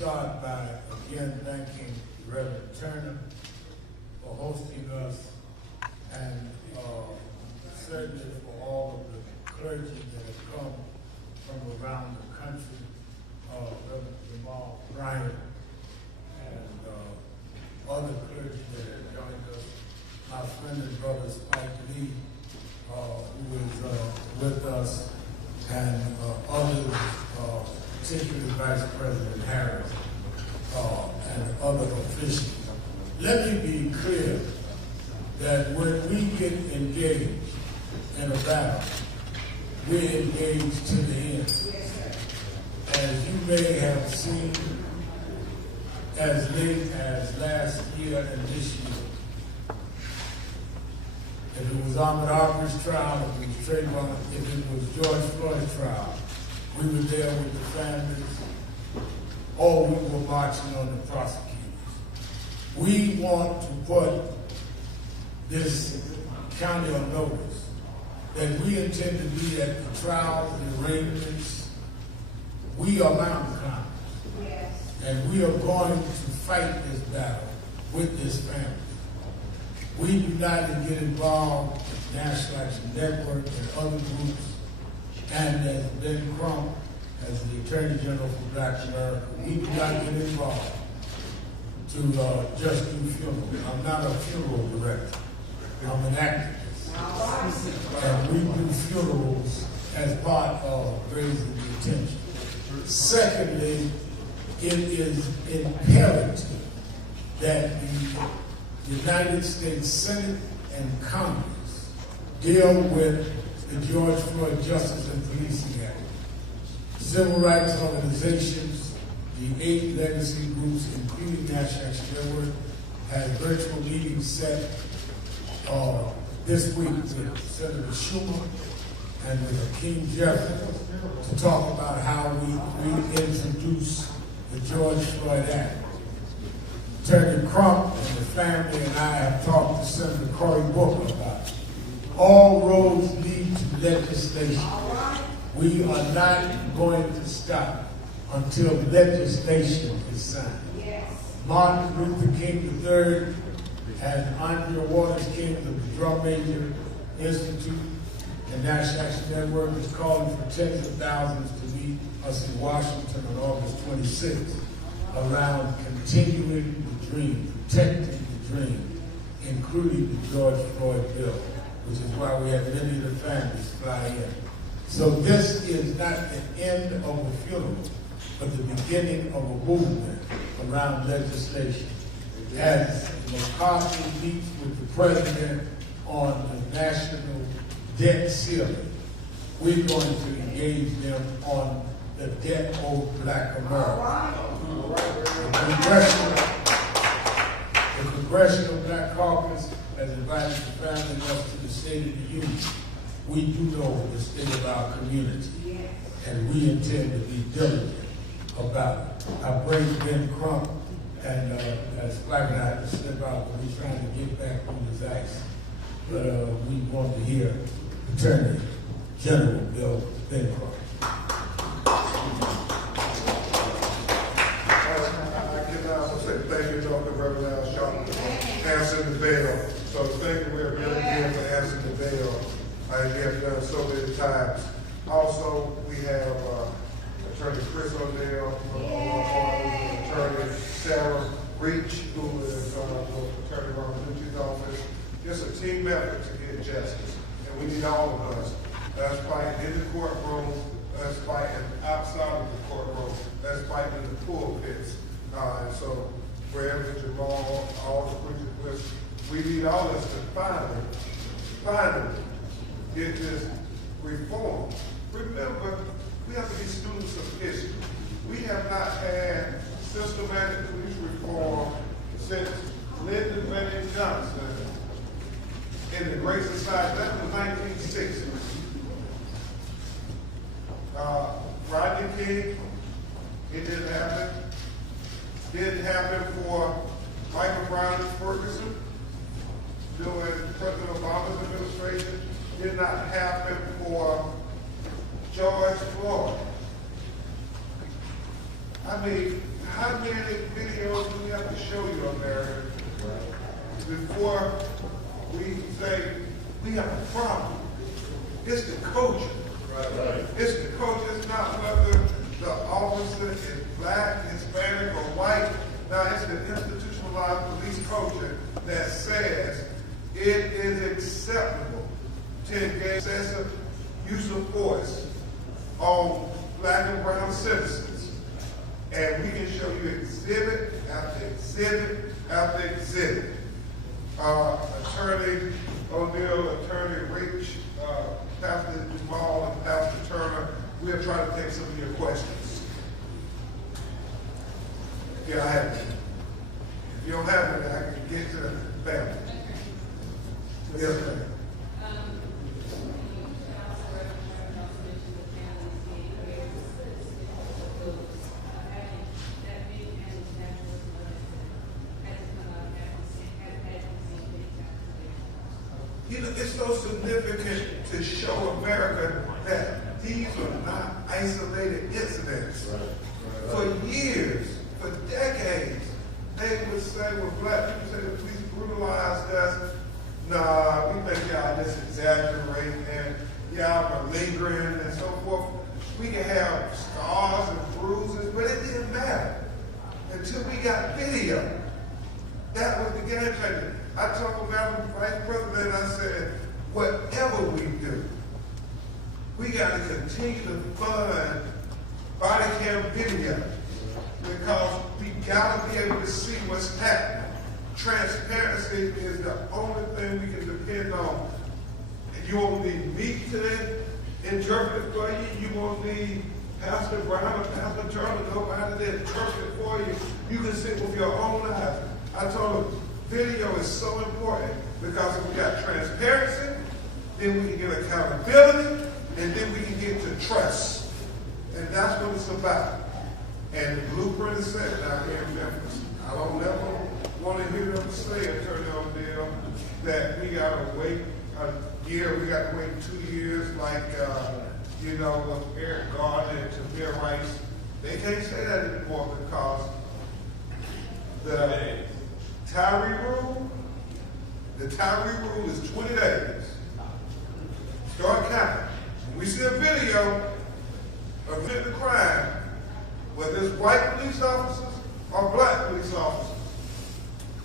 start by again thanking Reverend Turner for hosting us, and certainly for all of the clergy that have come from around the country, Reverend Jamal Bryant, and other clergy that have joined us, my friend and brother Spike Lee, who is with us, and others, particularly Vice President Harris, and other officials. Let me be clear that when we get engaged in a battle, we're engaged to the end. As you may have seen, as late as last year and this year, if it was Ahmaud Arbery's trial, if it was Trayvon, if it was George Floyd's trial, we were there with the families, or we were marching on the prosecutors. We want to put this county on notice that we intend to be at the trials and arraignments. We are mountain climbers. Yes. And we are going to fight this battle with this family. We united get involved with National Action Network and other groups, and as Ben Crump, as the Attorney General for Black America, we do not get involved to just do funerals. I'm not a funeral director. I'm an activist. And we do funerals as part of raising the attention. Secondly, it is imperative that the United States Senate and Congress deal with the George Floyd Justice and Policing Act. Civil rights organizations, the 8 legacy groups, including National Action Network, had virtual meetings set this week with Senator Schumer and with Hakeem Jeffries to talk about how we reintroduce the George Floyd Act. Attorney Crump and the family and I have talked to Senator Cory Booker about it. All roads lead to legislation. We are not going to stop until legislation is signed. Yes. Martin Luther King III and Andrea Waters King of the Drum Major Institute and National Action Network is calling for tens of thousands to meet us in Washington on August 26th around continuing the dream, protecting the dream, including the George Floyd bill, which is why we have many of the families fly in. So this is not the end of a funeral, but the beginning of a movement around legislation. As McCarthy meets with the president on the national debt ceiling, we're going to engage them on the debt owed Black America. The Congressional Black Caucus has invited the family and us to the State of the Union. We do know the state of our community, and we intend to be diligent about it. I bring Ben Crump, and Spike and I had to slip out, but we're trying to get back on his ice. But we want to hear Attorney General Bill Ben Crump. Thank you, Dr. Reverend Al Sharp, for answering the bell. So thank you really again for answering the bell, as you have done so many times. Also, we have Attorney Chris O'Neill, Attorney Sarah Reach, who is Attorney Ron Lucci's office. It's a team effort to get justice, and we need all of us. Let's fight in the courtroom, let's fight outside of the courtroom, let's fight in the pulpits. And so, wherever Jamal, all the preachers, we need all of us to finally get this reform. Remember, we have to be students of history. We have not had systematic police reform since Lyndon Baines Johnson in the Great Society. That was 1960. Rodney King, it didn't happen. Didn't happen for Michael Brown and Ferguson during President Obama's administration. Did not happen for George Floyd. I mean, how many videos do we have to show you, America, before we say we have a problem? It's the culture. Right. It's the culture. It's not whether the officer is black, Hispanic, or white. Now, it's the institutionalized police culture that says it is acceptable to engage excessive use of force on black and brown citizens. And we can show you exhibit after exhibit after exhibit. Attorney O'Neill, Attorney Rich, Pastor Jamal, and Pastor Turner, we'll try to take some of your questions. Yeah, I have it. If you don't have it, I can get to the family. Yes, ma'am. You know, it's so significant to show America that these are not isolated incidents. For years, for decades, they would say, well, black people say the police brutalized us. Nah, we think y'all just exaggerating and y'all are lingering and so forth. We can have scars and bruises, but it didn't matter until we got video. That was the game changer. I talked about the vice president, I said, whatever we do, we got to continue to fund body cam video because we got to be able to see what's happening. Transparency is the only thing we can depend on. You won't need me to interpret it for you. You won't need Pastor Brown or Pastor Turner to go behind it and interpret it for you. You can see it with your own eyes. I told them, video is so important because if we got transparency, then we can get accountability, and then we can get to trust. And that's what it's about. And the blueprint is set down here in Memphis. I don't ever want to hear them say, Attorney O'Neill, that we got to wait a year, we got to wait 2 years like, with Eric Gardner and Tamir Rice. They can't say that anymore because the Tyre rule is 20 days. Start counting. When we see a video of the crime, whether it's white police officers or black police officers,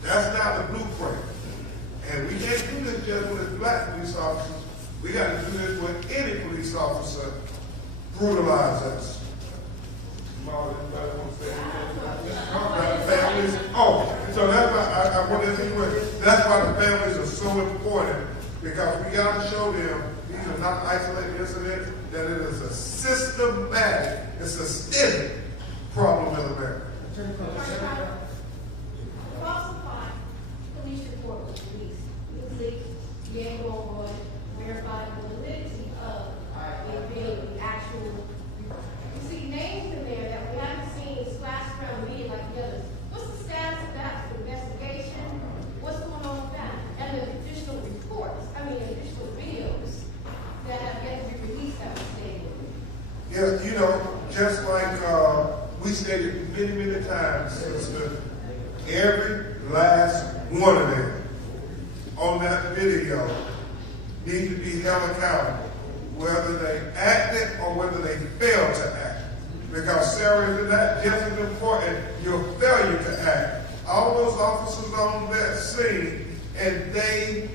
that's now the blueprint. And we can't do this just with the black police officers. We got to do this with any police officer brutalize us. Anybody want to say anything about the families? Oh, so that's why I want to say that's why the families are so important, because we got to show them these are not isolated incidents, that it is a systematic, a systemic problem in America. Falsified police report was released. It was leaked. The angle was verified the validity of it being the actual. You see names in there that we haven't seen splashed around the media like the others. What's the status of that investigation? What's going on with that? And the additional reports, additional videos that have yet to be released that were stated. Yeah, just like we stated many, many times, sister, every last one of them on that video need to be held accountable, whether they acted or whether they failed to act. Because, Sarah, is that just as important, your failure to act. All those officers on that scene, and they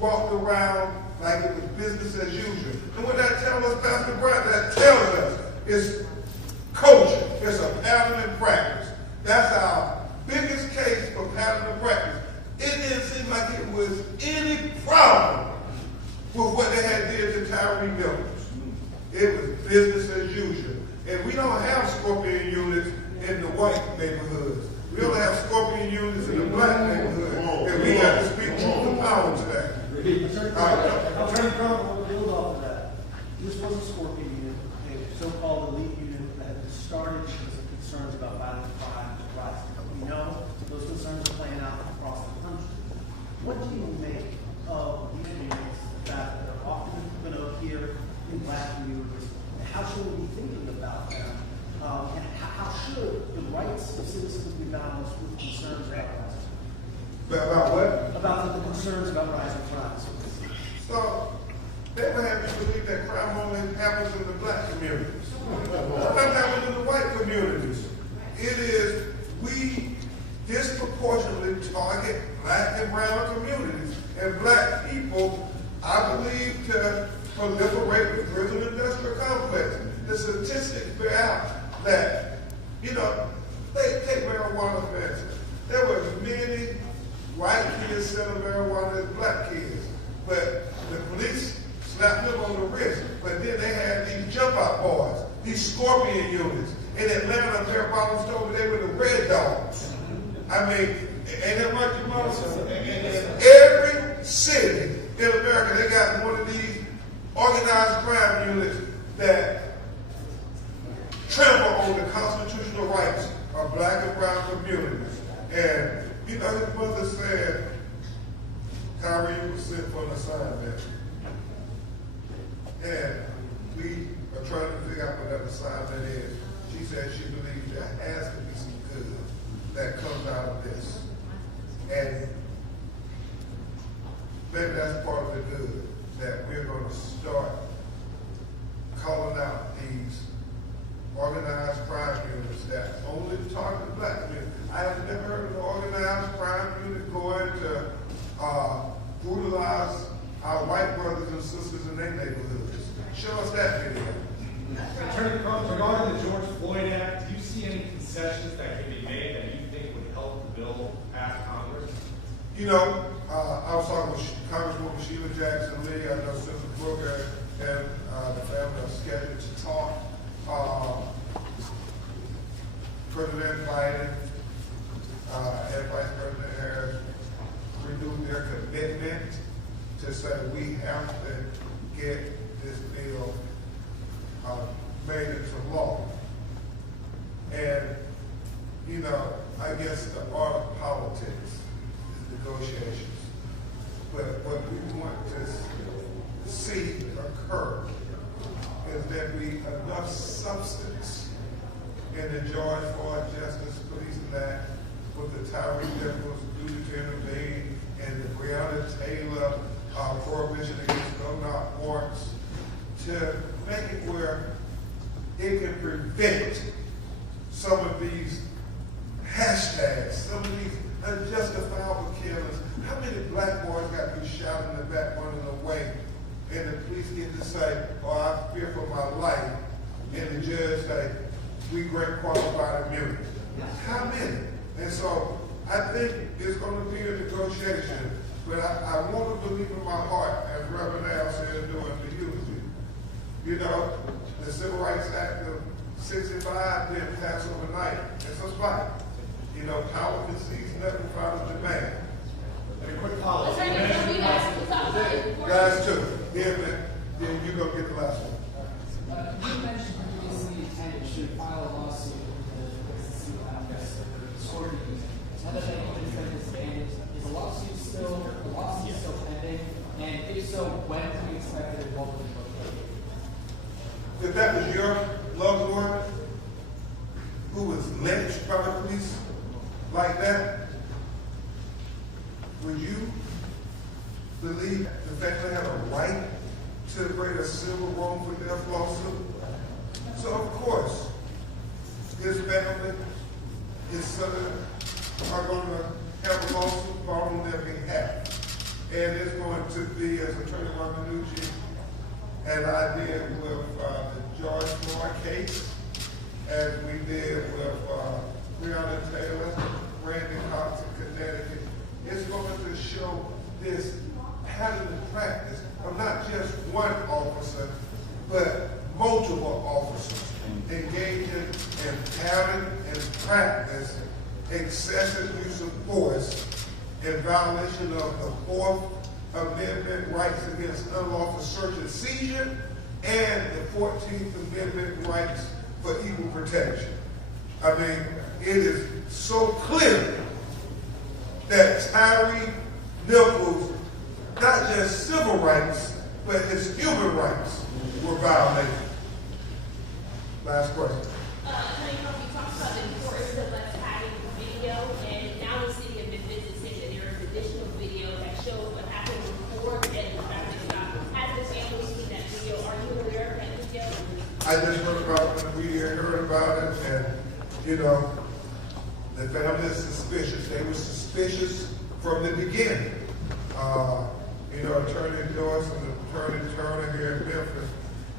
walked around like it was business as usual. And what that tells us, Pastor Brown, that tells us is culture. It's a pattern and practice. That's our biggest case for pattern and practice. It didn't seem like it was any problem with what they had did to Tyre Nichols. It was business as usual. And we don't have scorpion units in the white neighborhoods. We only have scorpion units in the black neighborhood. And we have to speak truth to power to that. Attorney Crown will build off of that. This was a scorpion unit, a so-called elite unit that had started because of concerns about violent crime and rights. We know those concerns are playing out across the country. What do you make of these units, the fact that they're often going to appear in black communities? How should we be thinking about them? And how should the rights of citizens be balanced with concerns about rising? About what? About the concerns about rising crimes. So, they would have you believe that crime only happens in the black communities. Sometimes happens in the white communities. It is, we disproportionately target black and brown communities. And black people, I believe, to proliferate the prison industrial complex. The statistics bear out that, you know, take marijuana for instance. There were many white kids selling marijuana as black kids, but the police slapped them on the wrist. But then they had these jump out boys, these scorpion units. In Atlanta, their problems told me they were the red dogs. I mean, ain't that much you every city in America, they got one of these organized crime units that trample on the constitutional rights of black and brown communities. And, you know, his mother said, Tyre was sent for an assignment. And we are trying to figure out what that assignment is. She said she believes there has to be some good that comes out of this. And maybe that's part of the good, that we're going to start calling out these organized crime units that only target black community. I have never heard of an organized crime unit going to brutalize our white brothers and sisters in their neighborhoods. Show us that video. Attorney Carl, regarding the George Floyd Act, do you see any concessions that can be made that you think would help the bill pass Congress? You know, I was talking with Congresswoman Sheila Jackson Lee. I know Senator Brooker and the family are scheduled to talk. President Biden and Vice President Harris renewed their commitment to say we have to get this bill made into law. And, you know, I guess the art of politics is negotiations. But what we want to see occur is that we enough substance in the George Floyd Justice Policing Act with the Tyre Nichols duty to intervene and the Breonna Taylor prohibition against no-knock warrants to make it where it can prevent some of these hashtags, some of these unjustifiable killings. How many black boys got to be shot in the back running away and the police get to say, oh, I fear for my life, and the judge say, we grant qualified immunity. How many? And so I think it's going to be a negotiation, but I want to believe in my heart, as Reverend Al said during the eulogy. You know, the Civil Rights Act of 65 didn't pass overnight. It's a fight. You know, power concedes nothing without a demand. A quick follow-up. Guys, too. Then you go get the last one. You mentioned previously intent should file a lawsuit with the city office or sort of now that they been disbanded, is the lawsuit still pending? And if so, when can we expect it and what would it look like? If that was your loved one who was lynched by the police like that, would you believe the fact they have a right to bring a civil wrongful death lawsuit? So of course, his family, his son, are going to have a lawsuit brought on their behalf. And it's going to be, as Attorney Ramanucci and I did with the George Floyd case, as we did with Breonna Taylor, Randy Cox in Connecticut, it's going to show this pattern of practice of not just one officer, but multiple officers engaging in pattern and practice excessive use of force in violation of the Fourth Amendment rights against unlawful search and seizure and the 14th Amendment rights for equal protection. I mean, it is so clear that Tyre Nichols, not just civil rights, but his human rights were violated. Last question. Attorney Carl, you talked about the I just heard about it when we heard about it, and, you know, the family is suspicious. They were suspicious from the beginning. You know, Attorney Joyce and Attorney Turner here in Memphis,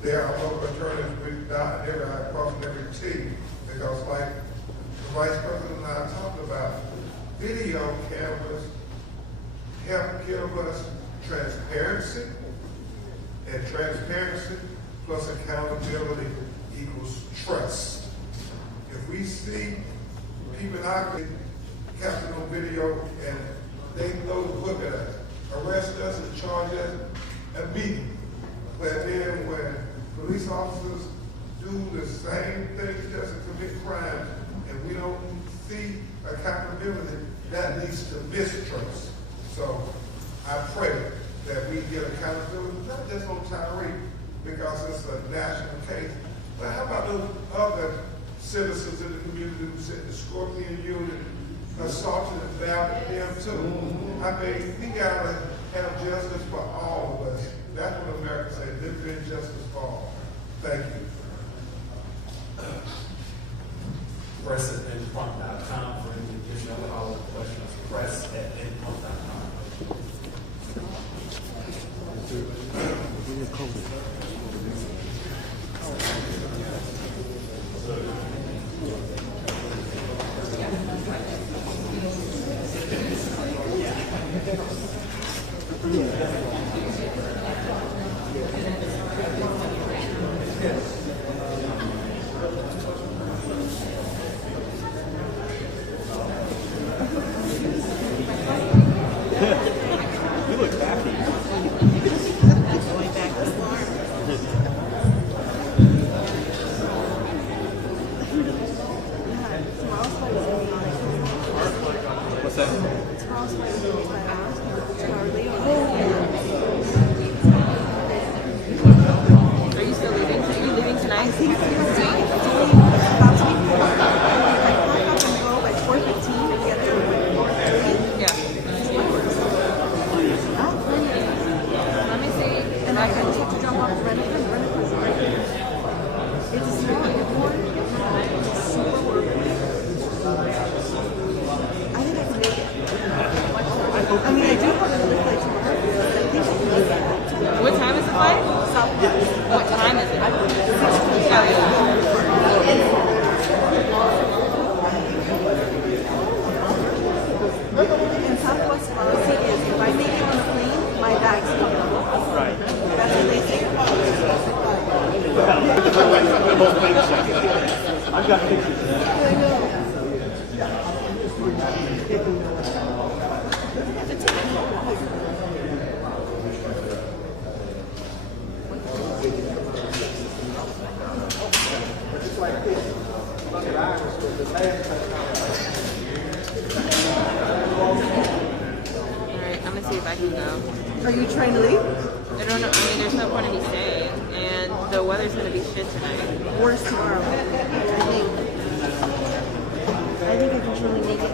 they are local attorneys with dot every I crossing every T, because like the Vice President and I talked about, video cameras help give us transparency, and transparency plus accountability equals trust. If we see people in our captured on video and they know to look at us, arrest us and charge us immediately. But then when police officers do the same thing just to commit crimes and we don't see accountability, that leads to mistrust. So I pray that we get accountability, not just on Tyre, because it's a national case, but how about those other citizens in the community who said the Scorpion Unit assaulted and battered them too? I mean, we gotta have justice for all of us. That's what America says, live in justice for all. Thank you. Press at inpump.com for any additional follow-up questions. Press at inpump.com. Are you still leaving? Are you leaving tonight? Yeah. Let me see. And I can take to drop off the rental. It's a small airport. It's super urban. I think I can make it. I mean, I do have another flight tomorrow. I think I can make it. What time is the flight? Southwest. What time is it? And Southwest policy is if I make it on the plane, my bag's covered. Right. That's what they say. I've got pictures. Alright, I'm gonna see if I can go. Are you trying to leave? I don't know. I mean, there's no point in me staying. And the weather's gonna be shit tonight. Worse tomorrow. I think I can truly make it.